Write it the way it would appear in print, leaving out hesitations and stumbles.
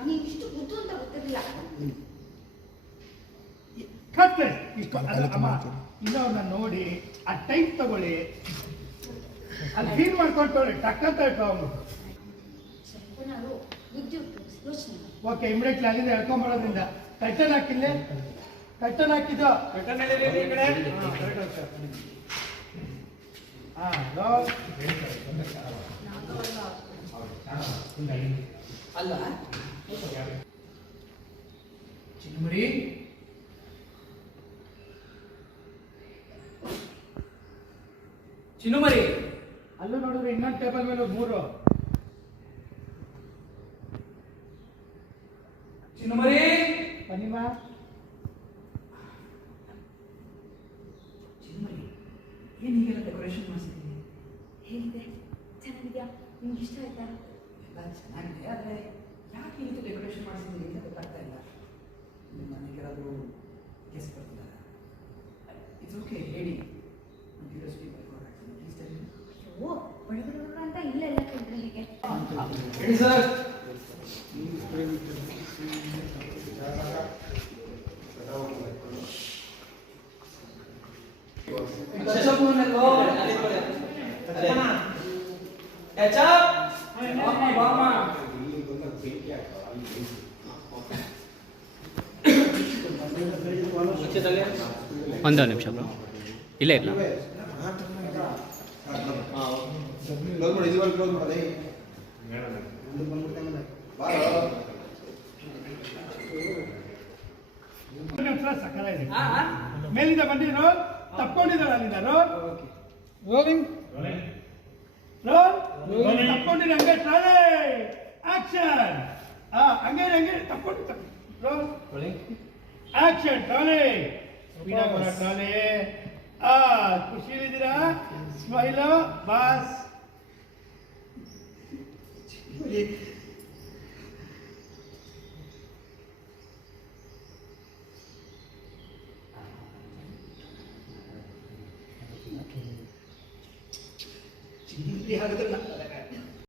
ನನಗೆ ಇಷ್ಟು ಗೊತ್ತು ಅಂತ ಗೊತ್ತಿರಲಿಲ್ಲ. ಇನ್ನೊಂದನ್ನ ನೋಡಿ ಆ ಟೈಪ್ ತಗೊಳ್ಳಿ, ಅಲ್ಲಿ ಫೀಲ್ ಮಾಡ್ಕೊಳ್ತೇವೆ ಟಕ್ ಅಂತ ಇಟ್ಕೊಂಡ್ಬಿಟ್ಟು. ಓಕೆ, ಇಮಿಡಿಯೇಟ್ಲಿ ಅಲ್ಲಿಂದ ಎಳ್ಕೊಂಬರೋದ್ರಿಂದ ಕಟ್ಟನ್ ಹಾಕಿಲ್ಲ, ಕಟ್ಟನ್ ಹಾಕಿದ್ದು ಅಲ್ಲ ಚಿನ್ಮುರಿ, ಚಿನ್ನುಮರಿ, ಅಲ್ಲೂ ನೋಡಿದ್ರೆ ಇನ್ನೊಂದು ಟೇಬಲ್ ಮೇಲೆ 3. ಚಿನ್ನುಮರಿ, ಬನ್ನಿಮಾ. ಚಿನ್ನುಮರಿ, ಏನು ಹೀಗೆಲ್ಲ ಡೆಕೋರೇಷನ್ ಮಾಡಿಸಿದ್ದೀನಿ? ಹೇಗಿದೆ? ಚೆನ್ನಾಗಿದೆಯಾ? ನಿಮ್ಗೆ ಇಷ್ಟ ಆಯ್ತಾ? ಎಲ್ಲ ಚೆನ್ನಾಗಿದೆ, ಆದರೆ ಯಾಕೆ ಈ ರೀತಿ ಡೆಕೋರೇಷನ್ ಮಾಡಿಸಿದ್ದೀನಿ ಅಂತ ಗೊತ್ತಾಗ್ತಾ ಇಲ್ಲ. ನನಗೇನಾದರೂ ಗೆಸ್ ಬರ್ತಿದ್ದಾರೆ? ಇಟ್ಸ್ ಓಕೆ, ಹೇಳಿ. ಓ, ಬಡಬಡ ಅಂತ ಇಲ್ಲೆಲ್ಲ ಕೇಳಿದ್ರೆ ಹೇಗೆ? ಹೇಳಿ ಸರ್. ಒಂದು ನಿಮಿಷ ಬ್ರೋ, ಇಲ್ಲೇ ಇಲ್ಲ. ಮೇಲಿಂದ ಬಂದಿರೋ ತಪ್ಕೊಂಡಿದ್ದಾರೆ, ಅಲ್ಲಿಂದ ರೋಲಿಂಗ್ ರೋಲ್ ತಪ್ಕೊಂಡಿರ ಹಂಗೆ ಟ್ರಾಲೆ ಆಕ್ಷನ್. ಹಂಗೆ ಹಂಗೆ ತಪ್ಕೊಂಡು ರೋಲ್ ಆಕ್ಷನ್ ಟ್ರಾಲೆ ಸ್ಪೀಡಾಗಿ ಬರೋ ಟ್ರಾಲೆ. ಖುಷಿಲಿದ್ದೀರಾ? Smile boss. ಹಾಗಾದ್ರೆ